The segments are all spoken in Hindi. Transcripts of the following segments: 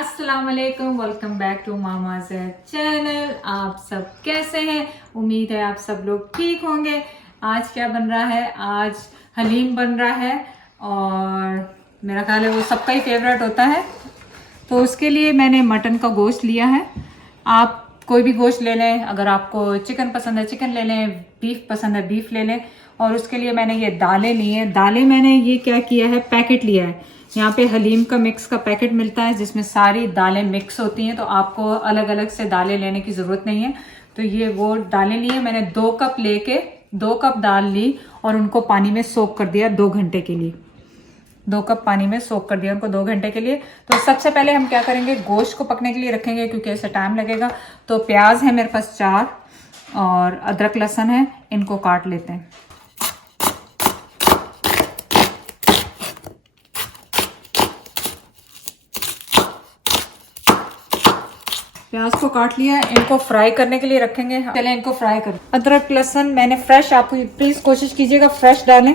अस्सलाम वालेकुम, वेलकम बैक टू मामाज़ चैनल। आप सब कैसे हैं? उम्मीद है आप सब लोग ठीक होंगे। आज क्या बन रहा है? आज हलीम बन रहा है और मेरा ख्याल है वो सबका ही फेवरेट होता है। तो उसके लिए मैंने मटन का गोश्त लिया है। आप कोई भी गोश्त ले लें, अगर आपको चिकन पसंद है चिकन ले लें, बीफ पसंद है बीफ ले लें। और उसके लिए मैंने ये दालें ली हैं। दालें मैंने ये क्या किया है, पैकेट लिया है। यहाँ पे हलीम का मिक्स का पैकेट मिलता है जिसमें सारी दालें मिक्स होती हैं, तो आपको अलग अलग से दालें लेने की ज़रूरत नहीं है। तो ये वो दालें ली हैं मैंने। 2 कप दाल ली और उनको पानी में सोक कर दिया 2 घंटे के लिए। 2 कप पानी में सोक कर दिया उनको 2 घंटे के लिए। तो सबसे पहले हम क्या करेंगे, गोश्त को पकने के लिए रखेंगे क्योंकि ऐसे टाइम लगेगा। तो प्याज है मेरे पास 4 और अदरक लहसुन है, इनको काट लेते हैं। प्याज को काट लिया, इनको फ्राई करने के लिए रखेंगे। चलें इनको फ्राई करें। अदरक लहसुन मैंने फ्रेश, आप प्लीज कोशिश कीजिएगा फ्रेश डालें,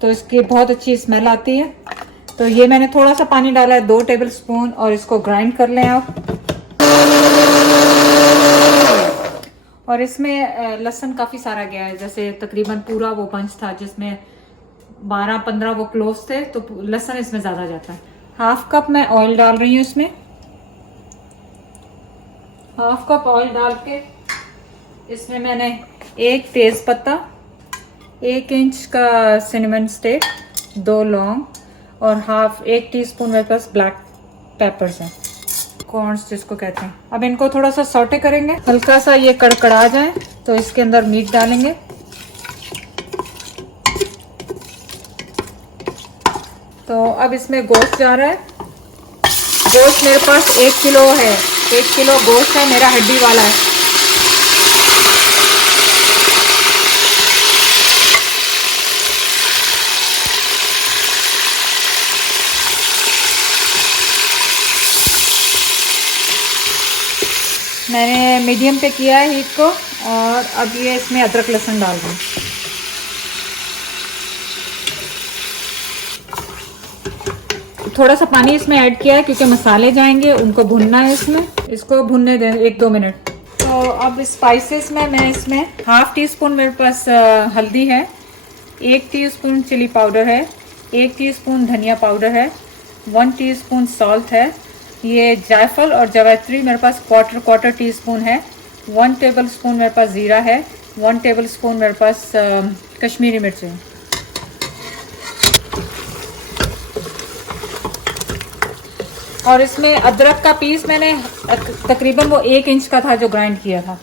तो इसकी बहुत अच्छी स्मेल आती है। तो ये मैंने थोड़ा सा पानी डाला है 2 टेबल स्पून, और इसको ग्राइंड कर लें आप। और इसमें लहसुन काफी सारा गया है, जैसे तकरीबन पूरा वो बंच था जिसमें 12-15 वो क्लोव्स थे, तो लहसुन इसमें ज्यादा जाता है। 1/2 कप मैं ऑयल डाल रही हूँ इसमें। 1/2 कप ऑयल डाल के इसमें मैंने 1 तेज पत्ता, 1 इंच का सिनेमन स्टिक, 2 लौंग और 1 टीस्पून मेरे पास ब्लैक पेपर्स हैं, कॉर्न्स जिसको कहते हैं। अब इनको थोड़ा सा सौटे करेंगे, हल्का सा ये कड़कड़ा जाए तो इसके अंदर मीट डालेंगे। तो अब इसमें गोश्त जा रहा है। गोश्त मेरे पास 1 किलो है, 1 किलो गोश्त है मेरा, हड्डी वाला है। मैंने मीडियम पे किया है हीट को, और अब ये इसमें अदरक लहसुन डाल दूँ। थोड़ा सा पानी इसमें ऐड किया है क्योंकि मसाले जाएंगे, उनको भुनना है इसमें। इसको भुनने दें 1-2 मिनट। तो अब स्पाइसेस में मैं इसमें 1/2 टीस्पून मेरे पास हल्दी है, 1 टीस्पून चिली पाउडर है, 1 टीस्पून धनिया पाउडर है, 1 टीस्पून सॉल्ट है। ये जायफल और जावित्री मेरे पास क्वार्टर टीस्पून है। 1 टेबल स्पून मेरे पास ज़ीरा है, 1 टेबल स्पून मेरे पास कश्मीरी मिर्च है। और इसमें अदरक का पीस मैंने तकरीबन वो 1 इंच का था जो ग्राइंड किया था।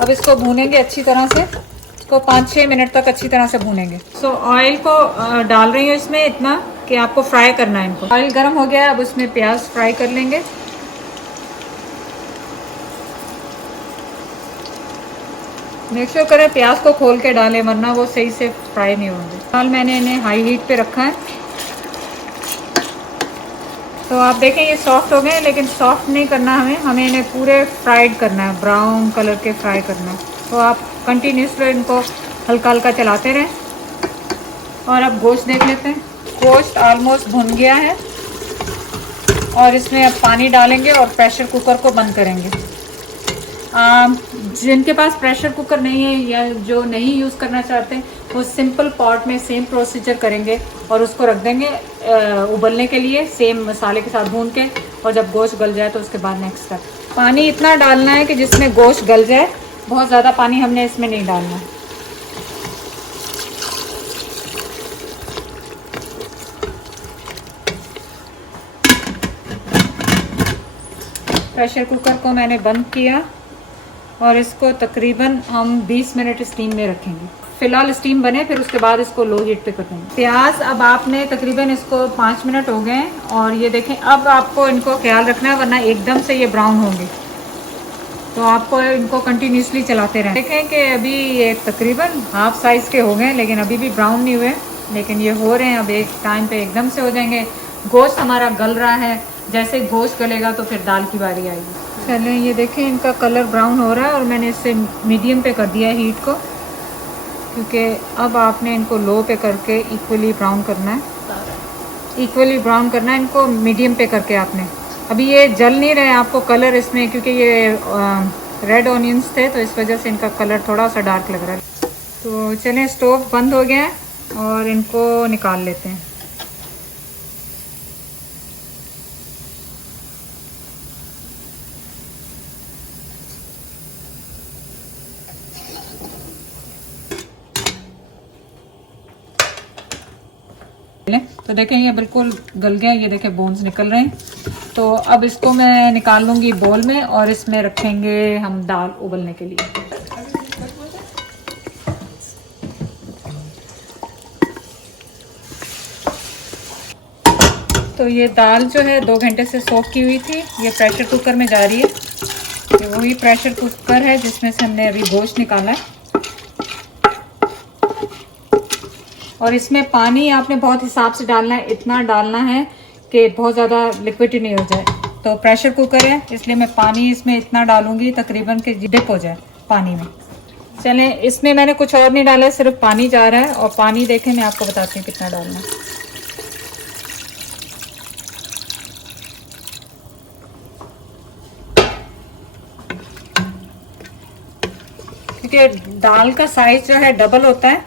अब इसको भूनेंगे अच्छी तरह से, इसको 5-6 मिनट तक अच्छी तरह से भूनेंगे। सो ऑयल को डाल रही हूँ इसमें इतना कि आपको फ्राई करना है इनको। ऑयल गर्म हो गया है, अब उसमें प्याज फ्राई कर लेंगे। मेक श्योर करें प्याज को खोल के डालें, वरना वो सही से फ्राई नहीं होंगे। फिलहाल मैंने इन्हें हाई हीट पे रखा है। तो आप देखें ये सॉफ्ट हो गए, लेकिन सॉफ्ट नहीं करना हमें इन्हें पूरे फ्राइड करना है, ब्राउन कलर के फ्राई करना है। तो आप कंटिन्यूसली इनको हल्का हल्का चलाते रहें। और अब गोश्त देख लेते हैं। गोश्त ऑलमोस्ट भुन गया है, और इसमें अब पानी डालेंगे और प्रेशर कुकर को बंद करेंगे। जिनके पास प्रेशर कुकर नहीं है या जो नहीं यूज़ करना चाहते, वो सिंपल पॉट में सेम प्रोसीजर करेंगे और उसको रख देंगे उबलने के लिए, सेम मसाले के साथ भून के। और जब गोश्त गल जाए तो उसके बाद नेक्स्ट स्टेप। पानी इतना डालना है कि जिसमें गोश्त गल जाए, बहुत ज़्यादा पानी हमने इसमें नहीं डालना है। प्रेशर कुकर को मैंने बंद किया और इसको तकरीबन हम 20 मिनट स्टीम में रखेंगे। फिलहाल स्टीम बने, फिर उसके बाद इसको लो हीट पे करेंगे। प्याज अब आपने तकरीबन इसको 5 मिनट हो गए, और ये देखें अब आपको इनको ख्याल रखना है, वरना एकदम से ये ब्राउन होंगे। तो आपको इनको कंटिन्यूसली चलाते रहें। देखें कि अभी ये तकरीबन हाफ साइज़ के हो गए, लेकिन अभी भी ब्राउन नहीं हुए, लेकिन ये हो रहे हैं। अब एक टाइम पे एकदम से हो जाएंगे। गोश्त हमारा गल रहा है, जैसे गोश्त गलेगा तो फिर दाल की बारी आएगी। चलें ये देखें इनका कलर ब्राउन हो रहा है, और मैंने इससे मीडियम पे कर दिया है हीट को, क्योंकि अब आपने इनको लो पे करके इक्वली ब्राउन करना है। इक्वली ब्राउन करना है इनको, मीडियम पे करके आपने। अभी ये जल नहीं रहे आपको कलर इसमें, क्योंकि ये रेड ऑनियंस थे तो इस वजह से इनका कलर थोड़ा सा डार्क लग रहा है। तो चलें, स्टोव बंद हो गया है और इनको निकाल लेते हैं। तो देखें ये बिल्कुल गल गया, ये देखें बोन्स निकल रहे हैं। तो अब इसको मैं निकाल लूँगी बोल में और इसमें रखेंगे हम दाल उबलने के लिए। तो ये दाल जो है 2 घंटे से सोक की हुई थी, ये प्रेशर कुकर में जा रही है। ये वही प्रेशर कुकर है जिसमें से हमने अभी गोश्त निकाला है। और इसमें पानी आपने बहुत हिसाब से डालना है, इतना डालना है कि बहुत ज़्यादा लिक्विड नहीं हो जाए। तो प्रेशर कुकर है इसलिए मैं पानी इसमें इतना डालूंगी तकरीबन कि डिप हो जाए पानी में। चलें, इसमें मैंने कुछ और नहीं डाला है, सिर्फ पानी जा रहा है। और पानी देखें, मैं आपको बताती हूँ कितना डालना है। क्योंकि दाल का साइज जो है डबल होता है।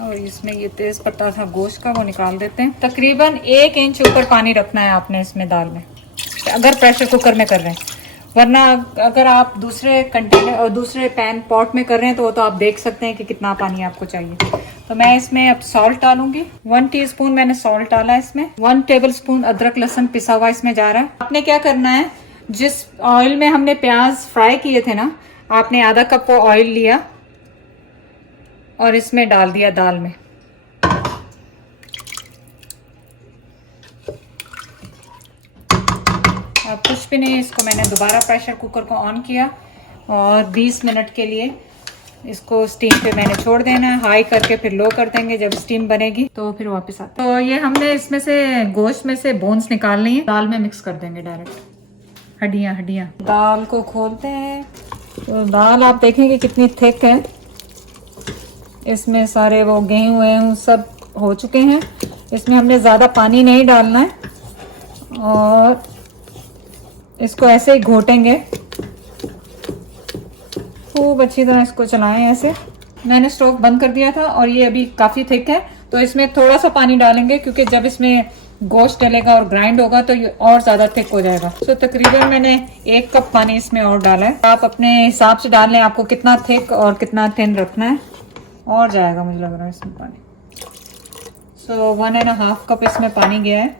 और इसमें ये तेज पत्ता था गोश्त का, वो निकाल देते हैं। तकरीबन 1 इंच ऊपर पानी रखना है आपने इसमें दाल में, अगर प्रेशर कुकर में कर रहे हैं। वरना अगर आप दूसरे कंटेनर और दूसरे पैन पॉट में कर रहे हैं तो वो तो आप देख सकते हैं कि कितना पानी आपको चाहिए। तो मैं इसमें अब सॉल्ट डालूंगी। 1 टीस्पून मैंने सॉल्ट डाला है इसमें। 1 टेबलस्पून अदरक लहसुन पिसा हुआ इसमें जा रहा है। आपने क्या करना है, जिस ऑयल में हमने प्याज फ्राई किए थे ना, आपने आधा कप वो ऑयल लिया और इसमें डाल दिया दाल में। अब कुछ भी नहीं, इसको मैंने दोबारा प्रेशर कुकर को ऑन किया और 20 मिनट के लिए इसको स्टीम पे मैंने छोड़ देना है। हाई करके फिर लो कर देंगे, जब स्टीम बनेगी तो फिर वापस आते हैं। तो ये हमने इसमें से गोश्त में से बोन्स निकालनी है, दाल में मिक्स कर देंगे डायरेक्ट। हड्डियां दाल को खोलते हैं। तो दाल आप देखेंगे कितनी थिक है, इसमें सारे वो गेहूं वेहूं सब हो चुके हैं। इसमें हमने ज़्यादा पानी नहीं डालना है और इसको ऐसे ही घोटेंगे, खूब अच्छी तरह इसको चलाएं ऐसे। मैंने स्टोव बंद कर दिया था और ये अभी काफ़ी थिक है, तो इसमें थोड़ा सा पानी डालेंगे क्योंकि जब इसमें गोश्त डलेगा और ग्राइंड होगा तो ये और ज़्यादा थिक हो जाएगा। तो तकरीबन मैंने 1 कप पानी इसमें और डाला है। आप अपने हिसाब से डाल लें आपको कितना थिक और कितना थिन रखना है, और जाएगा मुझे लग रहा है इसमें पानी। सो 1.5 कप इसमें पानी गया है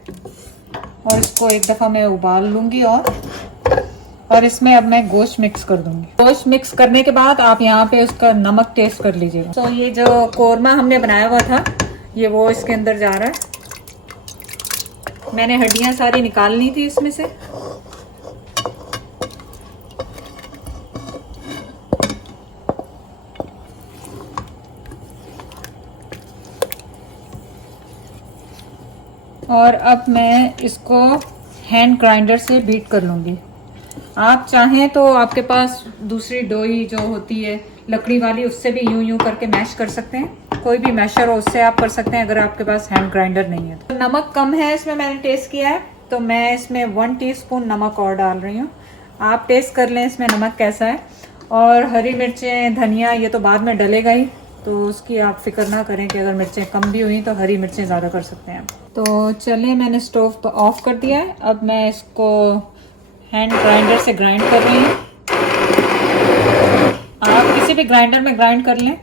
और इसको एक दफ़ा मैं उबाल लूँगी। और इसमें अब मैं गोश्त मिक्स कर दूंगी। गोश्त मिक्स करने के बाद आप यहाँ पे उसका नमक टेस्ट कर लीजिएगा। तो ये जो कोरमा हमने बनाया हुआ था ये वो इसके अंदर जा रहा है। मैंने हड्डियाँ सारी निकालनी थी इसमें से। और अब मैं इसको हैंड ग्राइंडर से बीट कर लूँगी। आप चाहें तो आपके पास दूसरी डोई जो होती है लकड़ी वाली, उससे भी यूं करके मैश कर सकते हैं। कोई भी मैशर हो उससे आप कर सकते हैं अगर आपके पास हैंड ग्राइंडर नहीं है। तो नमक कम है इसमें, मैंने टेस्ट किया है, तो मैं इसमें 1 टीस्पून नमक और डाल रही हूँ। आप टेस्ट कर लें इसमें नमक कैसा है। और हरी मिर्चें, धनिया, ये तो बाद में डलेगा ही, तो उसकी आप फिक्र ना करें कि अगर मिर्चें कम भी हुई तो हरी मिर्चें ज़्यादा कर सकते हैं। तो चलिए, मैंने स्टोव ऑफ कर दिया है। अब मैं इसको हैंड ग्राइंडर से ग्राइंड कर रही हूँ। आप किसी भी ग्राइंडर में ग्राइंड कर लें।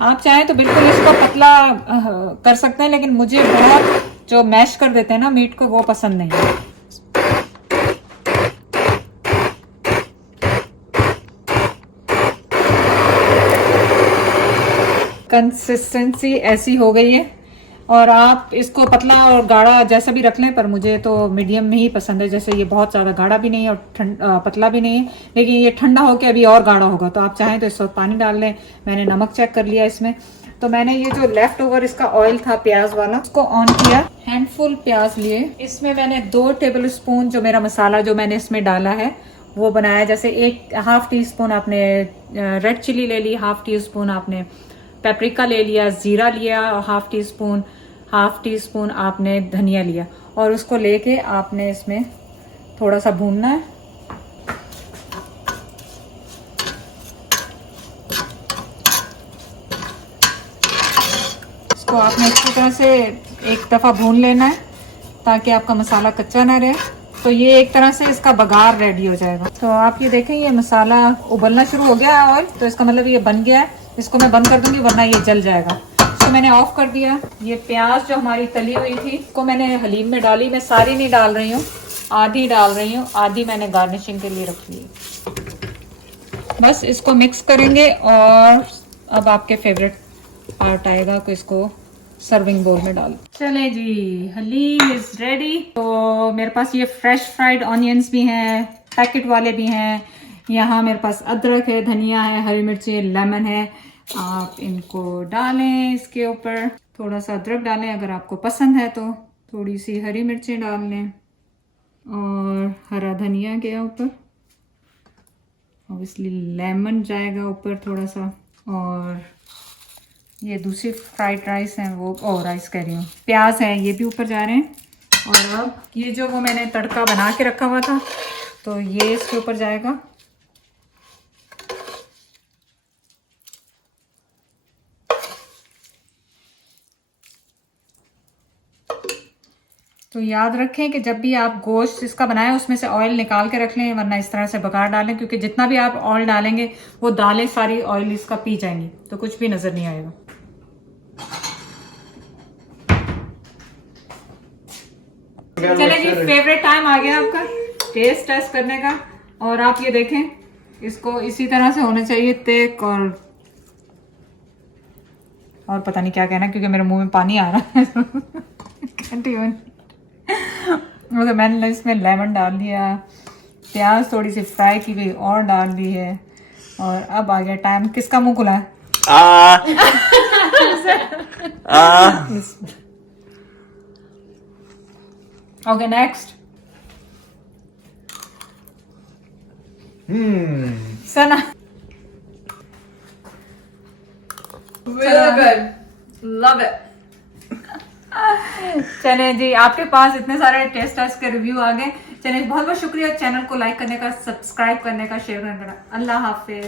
आप चाहें तो बिल्कुल इसको पतला कर सकते हैं, लेकिन मुझे बहुत जो मैश कर देते हैं ना मीट को, वो पसंद नहीं है। कंसिस्टेंसी ऐसी हो गई है और आप इसको पतला और गाढ़ा जैसा भी रख लें, पर मुझे तो मीडियम में ही पसंद है। जैसे ये बहुत ज़्यादा गाढ़ा भी नहीं है और पतला भी नहीं है, लेकिन ये ठंडा होकर अभी और गाढ़ा होगा। तो आप चाहें तो इस वक्त पानी डाल लें। मैंने नमक चेक कर लिया इसमें। तो मैंने ये जो लेफ्ट ओवर इसका ऑयल था प्याज वाला, उसको ऑन किया। हैंडफुल प्याज लिए। इसमें मैंने 2 टेबल स्पून जो मेरा मसाला जो मैंने इसमें डाला है वो बनाया। जैसे 1/2 टीस्पून आपने रेड चिली ले ली, 1/2 टीस्पून आपने पेपरिका ले लिया, जीरा लिया, और 1/2 टीस्पून आपने धनिया लिया, और उसको लेके आपने इसमें थोड़ा सा भूनना है। इसको आपने अच्छी तरह से एक दफ़ा भून लेना है ताकि आपका मसाला कच्चा ना रहे। तो ये एक तरह से इसका बघार रेडी हो जाएगा। तो आप ये देखें, ये मसाला उबलना शुरू हो गया है ऑयल, तो इसका मतलब ये बन गया है। इसको मैं बंद कर दूंगी वरना ये जल जाएगा। तो मैंने ऑफ कर दिया। ये प्याज जो हमारी तली हुई थी इसको मैंने हलीम में डाली। मैं सारी नहीं डाल रही हूँ, आधी डाल रही हूँ, आधी मैंने गार्निशिंग के लिए रखी है। बस इसको मिक्स करेंगे और अब आपके फेवरेट पार्ट आएगा कि इसको सर्विंग बोल में डाल। चले जी, हलीम इज रेडी। तो मेरे पास ये फ्रेश फ्राइड ऑनियंस भी हैं, पैकेट वाले भी हैं। यहाँ मेरे पास अदरक है, धनिया है, हरी मिर्ची, लेमन है। आप इनको डालें इसके ऊपर। थोड़ा सा अदरक डालें अगर आपको पसंद है तो, थोड़ी सी हरी मिर्चें डाल लें और हरा धनिया के ऊपर। ऑब्वियसली लेमन जाएगा ऊपर थोड़ा सा। और ये दूसरी फ्राइड राइस है वो, राइस कह रही हूँ, प्याज है, ये भी ऊपर जा रहे हैं। और अब ये जो वो मैंने तड़का बना के रखा हुआ था तो ये इसके ऊपर जाएगा। तो याद रखें कि जब भी आप गोश्त इसका बनाएं उसमें से ऑयल निकाल के रख लें, वरना इस तरह से बघार डालें, क्योंकि जितना भी आप ऑयल डालेंगे वो दालें सारी ऑयल इसका पी जाएंगी, तो कुछ भी नजर नहीं आएगा। चले जी, फेवरेट टाइम आ गया आपका टेस्ट करने का। और आप ये देखें, इसको इसी तरह से होना चाहिए थिक। और पता नहीं क्या कहना क्योंकि मेरे मुंह में पानी आ रहा है। तो मैंने इसमें लेमन डाल दिया, प्याज थोड़ी सी फ्राई की गई और डाल दी है। और अब आ गया टाइम, किसका मुंह खुला है? Okay, next Sana. Really good. Love it. चले जी, आपके पास इतने सारे टेस्ट के रिव्यू आ गए। चले, बहुत बहुत शुक्रिया चैनल को लाइक करने का, सब्सक्राइब करने का, शेयर करने का। अल्लाह हाफिज।